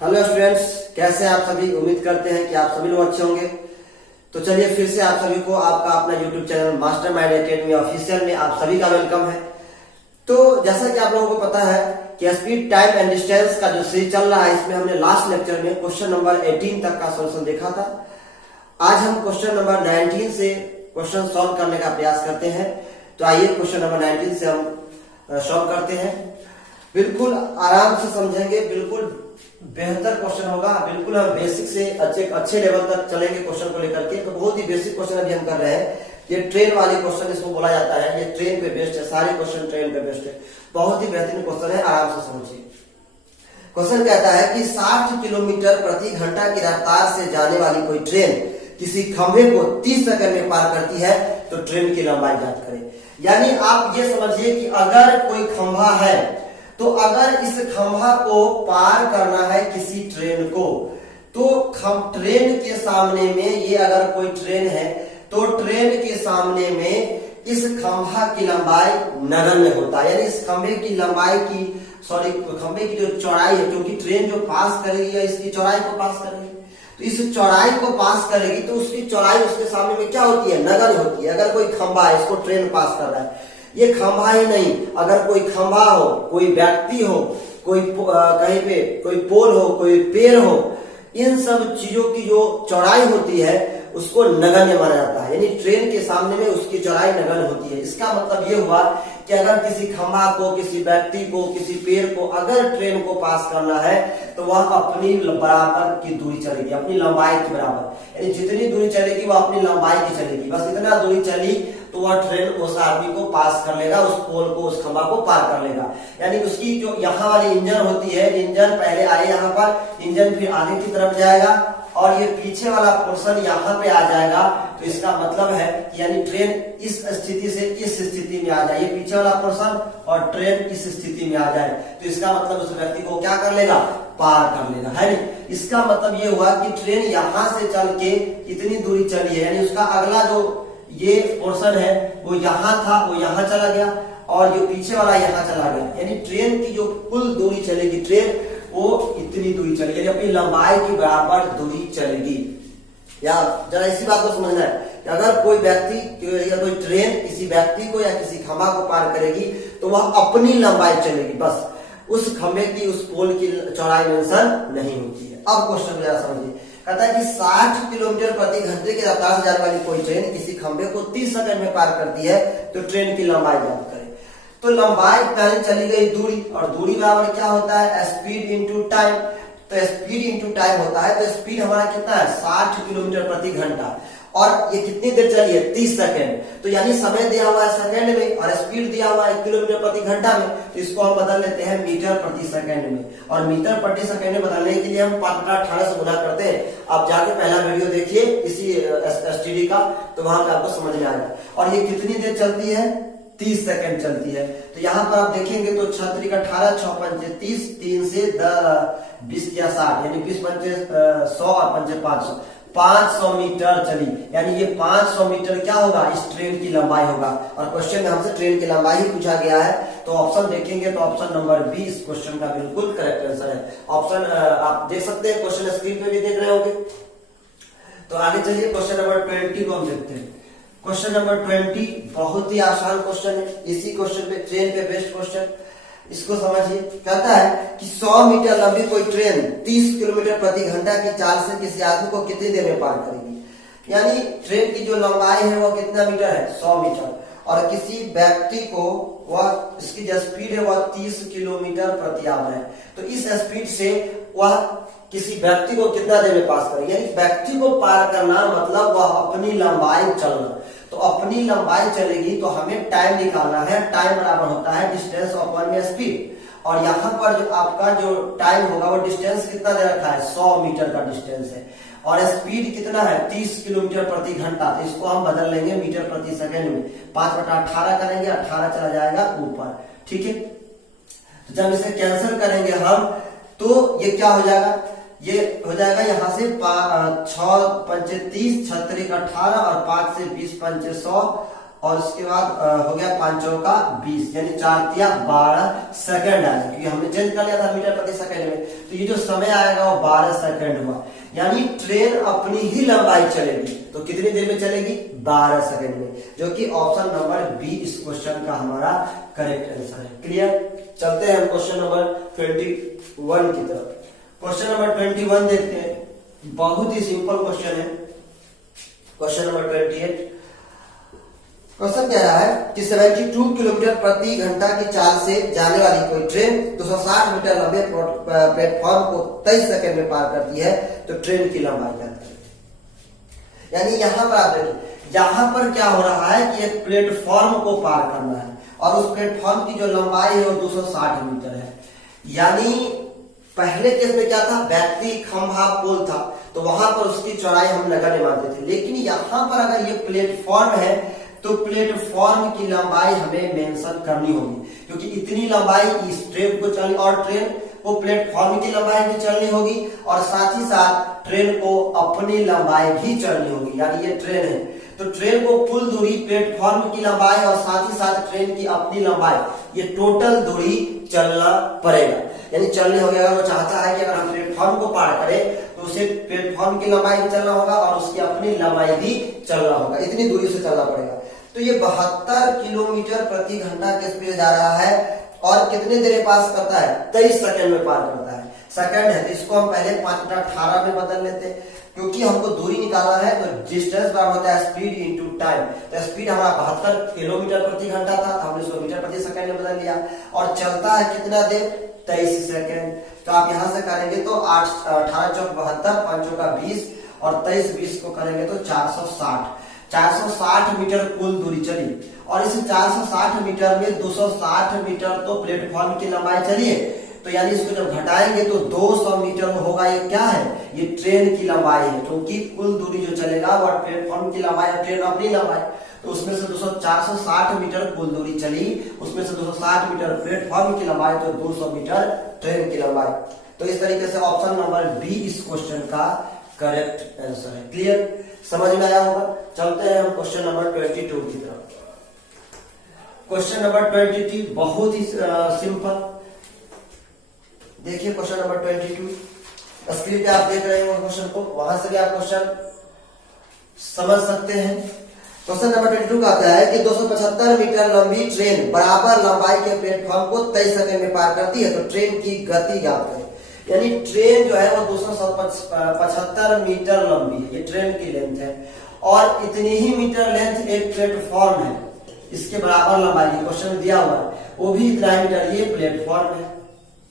Hello students, कैसे हैं आप सभी। उम्मीद करते हैं कि आप सभी लोग अच्छे होंगे। तो चलिए फिर से आप सभी को आपका अपना YouTube channel mastermind academy official में आप सभी का वेलकम है। तो जैसा कि आप लोगों को पता है कि स्पीड, टाइम एंड डिस्टेंस का जो सीरीज चल रहा है, इसमें हमने लास्ट लेक्चर में क्वेश्चन नंबर 18 तक का सोल्यूशन देखा था। आज हम क्वेश्चन नंबर 19 से क्वेश्चन सॉल्व करने का प्रयास करते हैं। तो आइए क्वेश्चन नंबर 19 से हम सॉल्व करते हैं। बिल्कुल आराम से समझेंगे, बिल्कुल बेहतर क्वेश्चन होगा। बिल्कुल हम बेसिक से अच्छे लेवल तक चलेंगे क्वेश्चन को लेकर के। तो बहुत ही बेसिक क्वेश्चन अभी हम कर रहे हैं। ये ट्रेन वाले क्वेश्चन इसको बोला जाता है। ये ट्रेन पे बेस्ड है, सारे क्वेश्चन ट्रेन पे बेस्ड है। बहुत ही बेहतरीन क्वेश्चन है, आराम से समझिए। क्वेश्चन कहता है कि 60 किलोमीटर प्रति घंटा की रफ्तार से जाने वाली कोई ट्रेन किसी खंभे को 30 सेकंड में पार करती है, तो ट्रेन की लंबाई ज्ञात करें। यानी आप ये समझिए कि अगर कोई खंभा है, तो अगर इस खंभा को पार करना है किसी ट्रेन को, तो ट्रेन के सामने में, ये अगर कोई ट्रेन है तो ट्रेन के सामने में इस खंभा की लंबाई नगण्य होता है। यानी इस खंभे की लंबाई की खंभे की जो चौड़ाई है, क्योंकि ट्रेन जो पास करेगी या इसकी चौड़ाई को पास करेगी, तो इस चौड़ाई को पास करेगी तो उसकी चौड़ाई उसके सामने में क्या होती है, नगण्य होती है। अगर कोई खंभा है, इसको ट्रेन पास कर रहा है, ये खंभा ही नहीं, अगर कोई खंभा हो, कोई व्यक्ति हो, कोई कहीं पे कोई पोल हो, कोई पेड़ हो, इन सब चीजों की जो चौड़ाई होती है उसको नगण्य माना जाता है। यानी ट्रेन के सामने में उसकी चौड़ाई नगण्य होती है। इसका मतलब ये हुआ कि अगर किसी खंभा को, किसी व्यक्ति को, किसी पेड़ को अगर ट्रेन को पास करना है, तो वह अपनी बराबर की दूरी चलेगी, अपनी लंबाई के बराबर। यानी जितनी दूरी चलेगी वह अपनी लंबाई की चलेगी। बस इतना दूरी चली तो वह ट्रेन उस आदमी को पास कर लेगा, उस पोल को, उस खंभा को पार कर लेगा। यानी उसकी जो यहाँ वाली इंजन होती है, इंजन पहले आए यहाँ पर, इंजन फिर आगे की तरफ जाएगा और ये पीछे वाला पोर्शन यहाँ पे आ जाएगा। तो इसका मतलब है कि यानी ट्रेन इस स्थिति से इस स्थिति में आ जाए, ये पीछे वाला पोर्शन, और ट्रेन इस स्थिति में आ जाए, तो इसका मतलब उस व्यक्ति को क्या कर लेगा, पार कर लेगा, है नहीं। इसका मतलब ये हुआ कि ट्रेन यहाँ से चल के इतनी दूरी चली है, यानी उसका अगला जो ये पोर्शन है वो यहाँ था, वो यहाँ चला गया, और जो पीछे वाला यहाँ चला गया। यानी ट्रेन की जो कुल दूरी चलेगी, ट्रेन वो इतनी दूरी चलेगी, यानी अपनी लंबाई की बराबर दूरी चलेगी। या जरा इसी बात को समझना है कि अगर कोई व्यक्ति या कोई ट्रेन किसी व्यक्ति को या किसी खंभा को पार करेगी, तो वह अपनी लंबाई चलेगी, बस उस खंभे की, उस पोल की चौड़ाई मेंशन नहीं होती है। अब क्वेश्चन जरा समझिए। कहता है कि 60 किलोमीटर प्रति घंटे की रफ्तार से जाने वाली कोई ट्रेन किसी खंभे को 30 सेकंड में पार करती है, तो ट्रेन की लंबाई ज्ञात करें। तो लंबाई पहले चली गई दूरी, और दूरी बराबर क्या होता है, स्पीड इंटू टाइम। तो स्पीड इंटू टाइम होता है। तो स्पीड हमारा कितना है, 60 किलोमीटर प्रति घंटा, और ये कितनी देर चली है, 30 सेकंड। तो यानी समय दिया हुआ है सेकंड में और स्पीड दिया हुआ है किलोमीटर प्रति घंटा में, तो इसको हम बदल लेते हैं मीटर प्रति सेकंड में। और मीटर प्रति सेकंड में बदलने के लिए हम 5/18 से गुणा करते हैं। आप जाके पहला वीडियो देखिए इसी एसटीडी का, तो वहां पे आपको समझ में आएगा। और ये कितनी देर चलती है, 30 सेकंड चलती है। तो यहाँ पर आप देखेंगे तो 6×18 6 पंचे 30, 3 से 20 या 60, यानी 20 पंचे 100 और पंचे 500, 500 मीटर चली। यानी ये 500 मीटर क्या होगा, इस ट्रेन की लंबाई होगा। और क्वेश्चन में हमसे ट्रेन की लंबाई ही पूछा गया है, तो ऑप्शन देखेंगे तो ऑप्शन नंबर 20 क्वेश्चन का बिल्कुल करेक्ट आंसर है। ऑप्शन आप देख सकते हैं, क्वेश्चन स्क्रीन पे भी देख रहे होंगे। तो आगे चलिए क्वेश्चन नंबर 20 को हम देखते हैं। क्वेश्चन नंबर 20 बहुत ही आसान क्वेश्चन है। इसी क्वेश्चन पे, ट्रेन पे बेस्ड क्वेश्चन, इसको समझिए। कहता है कि 100 मीटर लंबी कोई ट्रेन 30 किलोमीटर प्रति घंटा की चाल से किसी आदमी को कितनी देर में पार करेगी। यानी ट्रेन की जो लंबाई है वो कितना मीटर है, 100 मीटर, और किसी व्यक्ति को वह, इसकी जो स्पीड है वह 30 किलोमीटर प्रति आवर है। तो इस स्पीड से वह किसी व्यक्ति को कितना देर में पास करेगी। यानी व्यक्ति को पार करना मतलब वह अपनी लंबाई चलना। तो अपनी लंबाई चलेगी तो हमें टाइम निकालना है। टाइम बराबर होता है डिस्टेंस अपॉन में स्पीड, और यहाँ पर जो आपका जो टाइम होगा वो डिस्टेंस कितना दे रखा है, 100 मीटर का डिस्टेंस है, और स्पीड कितना है, 30 किलोमीटर प्रति घंटा। तो इसको हम बदल लेंगे मीटर प्रति सेकंड में, 5/18 करेंगे, 18 चला जाएगा ऊपर, ठीक है। तो जब इसे कैंसिल करेंगे हम, तो ये क्या हो जाएगा, ये हो जाएगा यहाँ से 6 पंचे 30, 6×18 और 5 से 20 पंचे 100, और उसके बाद हो गया 5 चौका 20, यानी 4 तिया 12 सेकंड आएगा, क्योंकि हमने चेंज कर लिया था मीटर प्रति सेकंड में। तो ये जो समय आएगा वो 12 सेकंड हुआ, यानी ट्रेन अपनी ही लंबाई चलेगी। तो कितनी देर में चलेगी? 12 सेकंड में, जो कि ऑप्शन नंबर बी इस क्वेश्चन का हमारा करेक्ट आंसर है। क्लियर? चलते हैं हम क्वेश्चन नंबर 21 की तरफ। क्वेश्चन नंबर 21 देखते हैं, बहुत ही सिंपल क्वेश्चन है। क्वेश्चन नंबर 28, क्वेश्चन कह रहा है कि 72 किलोमीटर प्रति घंटा की चाल से जाने वाली कोई ट्रेन 260 मीटर लंबे प्लेटफॉर्म को 23 सेकंड में पार करती है, तो ट्रेन की लंबाई क्या है? यानी यहां पर आप देखिए, यहां पर क्या हो रहा है कि एक प्लेटफॉर्म को पार करना है और उस प्लेटफॉर्म की जो लंबाई है वो 260 मीटर है। यानी पहले केस में क्या था, व्यक्ति खंभा पोल था, तो वहां पर उसकी चौड़ाई हम नगण्य मानते थे। लेकिन यहां पर अगर ये प्लेटफॉर्म है तो प्लेटफॉर्म की लंबाई हमें मेंशन करनी होगी, क्योंकि इतनी लंबाई इस ट्रेन को चलनी और ट्रेन को प्लेटफॉर्म की लंबाई भी चलनी होगी और साथ ही साथ ट्रेन को अपनी लंबाई भी चलनी होगी। यानी ये ट्रेन है तो ट्रेन को कुल दूरी, प्लेटफॉर्म की लंबाई और साथ ही साथ ट्रेन की अपनी लंबाई, ये टोटल दूरी चलना पड़ेगा। यानी चलनी होगी, अगर वो चाहता है कि अगर हम प्लेटफॉर्म को पार करें तो उसे प्लेटफॉर्म की लंबाई भी चलना होगा और उसकी अपनी लंबाई भी चलना होगा, इतनी दूरी से चलना पड़ेगा। तो ये 72 किलोमीटर प्रति घंटा के स्पीड जा रहा है और कितने देर में पास करता है? 23 सेकंड में पार करता है। सेकंड है तो इसको हम पहले 5/18 में बदल लेते हैं, क्योंकि हमको दूरी निकालना है। तो डिस्टेंस बराबर होता है स्पीड इंटू टाइम। तो स्पीड हमारा 72 किलोमीटर प्रति घंटा था, तो हमने इसको मीटर प्रति सेकंड में बदल लिया और चलता है कितना देर? 23 सेकंड। तो आप यहां से करेंगे तो 8 18 चौक 72, 5 चौका 20 और 23 20 को करेंगे तो 460 मीटर कुल दूरी चली। और इस 460 मीटर में 260 मीटर तो प्लेटफॉर्म की लंबाई चलिए, तो यानी इसको जब घटाएंगे तो 200 मीटर में होगा। ये क्या है? ये ट्रेन की लंबाई है, क्योंकि कुल दूरी जो चलेगा वो प्लेटफॉर्म की लंबाई और ट्रेन अपनी लंबाई। तो उसमें से 460 मीटर कुल दूरी चली, उसमें से 260 मीटर प्लेटफॉर्म की लंबाई, तो 200 मीटर ट्रेन की लंबाई। तो इस तरीके से ऑप्शन नंबर बी इस क्वेश्चन का करेक्ट आंसर है। क्लियर? समझ में आया होगा। चलते हैं हम क्वेश्चन नंबर 22 की तरफ। क्वेश्चन नंबर 22 बहुत ही सिंपल। देखिए क्वेश्चन नंबर 22 स्क्रीन पे आप देख रहे हो क्वेश्चन को, वहां से भी आप क्वेश्चन समझ सकते हैं। क्वेश्चन नंबर 22 का आता है कि 275 मीटर लंबी ट्रेन बराबर लंबाई के प्लेटफॉर्म को 23 सेकंड में पार करती है, तो ट्रेन की गति ज्ञात करें। यानी ट्रेन जो है वो 275 मीटर लंबी है, ये ट्रेन की लेंथ है और इतनी ही मीटर लेंथ एक प्लेटफॉर्म है, इसके बराबर लंबाई क्वेश्चन दिया हुआ है, वो भी इतना ही मीटर। ये प्लेटफॉर्म है,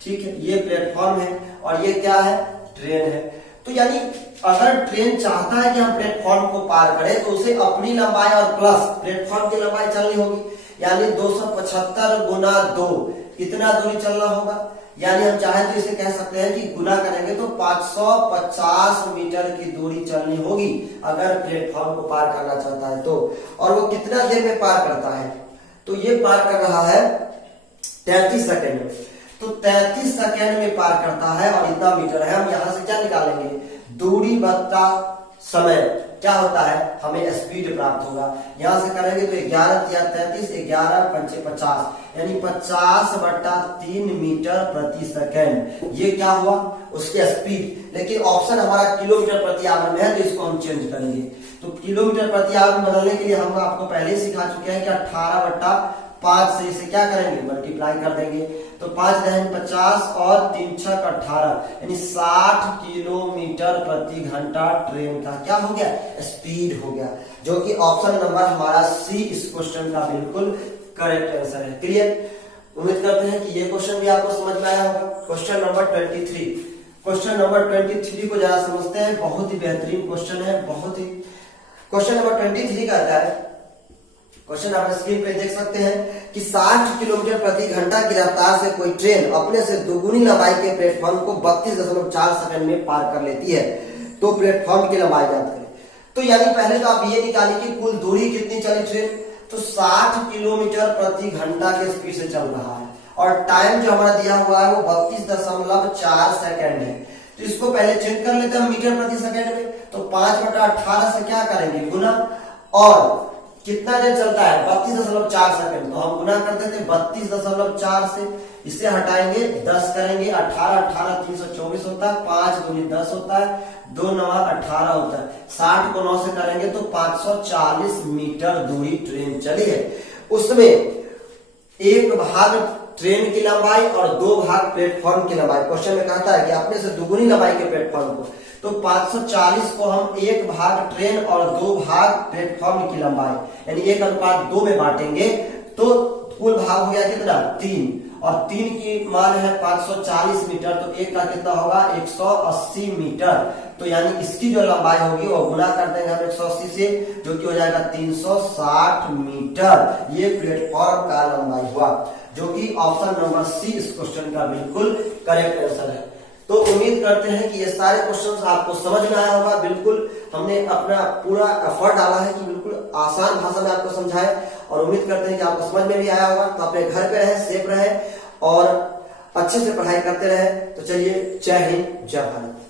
ठीक है, ये प्लेटफॉर्म है और ये क्या है? ट्रेन है। तो यानी अगर ट्रेन चाहता है कि हम प्लेटफॉर्म को पार करें तो उसे अपनी लंबाई और प्लस प्लेटफॉर्म की लंबाई चलनी होगी। यानी 275 गुना 2 कितना दूरी चलना होगा? यानी हम चाहे तो इसे कह सकते हैं कि गुना करेंगे तो 550 मीटर की दूरी चलनी होगी अगर प्लेटफॉर्म को पार करना चाहता है तो। और वो कितना देर में पार करता है? तो ये पार कर रहा है 33 सेकंड में। तो 33 सेकंड में पार करता है और इतना मीटर है। हम यहां से क्या निकालेंगे? दूरी बटा समय क्या होता है? हमें स्पीड प्राप्त होगा। यहां से करेंगे तो 11 या 33, 11 पंचे 50, यानी 50/3 मीटर प्रति सेकंड। ये क्या हुआ? उसकी स्पीड। लेकिन ऑप्शन हमारा किलोमीटर प्रति आवर में है, तो इसको हम चेंज करेंगे। तो किलोमीटर प्रति आवर में बदलने के लिए हम आपको पहले ही सिखा चुके हैं कि 18/5 से इसे क्या करेंगे? मल्टीप्लाई कर देंगे। तो 5 दहन 50 और 3 छक 18, यानी 60 किलोमीटर प्रति घंटा ट्रेन का क्या हो गया? स्पीड हो गया, जो कि ऑप्शन नंबर हमारा सी इस क्वेश्चन का बिल्कुल करेक्ट आंसर है। क्लियर? उम्मीद करते हैं कि ये क्वेश्चन भी आपको समझ में आया होगा। Question number 23। क्वेश्चन नंबर 23 को जरा समझते हैं, बहुत ही बेहतरीन क्वेश्चन है, बहुत ही। क्वेश्चन नंबर 23 कहता है, क्वेश्चन आप स्क्रीन पे देख सकते हैं कि 60 किलोमीटर प्रति घंटा की रफ्तार से कोई ट्रेन अपने से दोगुनी लंबाई के प्लेटफॉर्म को 32.4 सेकंड में पार कर लेती है, तो प्लेटफॉर्म की लंबाई ज्ञात करें। तो यानी पहले तो आप ये निकालिए कि कुल दूरी कितनी चली ट्रेन, तो 60 किलोमीटर प्रति घंटा के स्पीड से चल रहा है और टाइम जो हमारा दिया हुआ है वो 32.4 सेकंड है। तो इसको पहले चेक कर लेते हैं मीटर प्रति सेकंड में। तो 5/18 से क्या करेंगे? गुना। और कितना देर चलता है 32.4 सेकंड, तो हम गुना कर देते हैं 32.4 से, इससे हटाएंगे 10 करेंगे 18 324 होता है, 5 दूनी 10 होता है, 2 9 18 होता है, 60 को 9 से करेंगे तो 540 मीटर दूरी ट्रेन चली है। उसमें एक भाग ट्रेन की लंबाई और 2 भाग प्लेटफॉर्म की लंबाई। क्वेश्चन में कहता है कि अपने से दुगुनी लंबाई के प्लेटफॉर्म को, तो 540 को हम एक भाग ट्रेन और 2 भाग प्लेटफॉर्म की लंबाई यानी 1:2 में बांटेंगे, तो कुल भाग हो गया कितना 3, और 3 की मान है 540 मीटर, तो एक का कितना होगा 180 मीटर। तो यानी इसकी जो लंबाई होगी वो गुना कर देंगे हम 180 से, जो कि हो जाएगा 360 मीटर। ये प्लेटफॉर्म का लंबाई हुआ, जो कि ऑप्शन नंबर सी इस क्वेश्चन का बिल्कुल करेक्ट आंसर है। तो उम्मीद करते हैं कि ये सारे क्वेश्चंस आपको समझ में आया होगा। बिल्कुल हमने अपना पूरा एफर्ट डाला है कि बिल्कुल आसान भाषा में आपको समझाए, और उम्मीद करते हैं कि आपको समझ में भी आया होगा। तो अपने घर पे रहे, सेफ रहे और अच्छे से पढ़ाई करते रहे। तो चलिए, जय हिंद, जय भारत।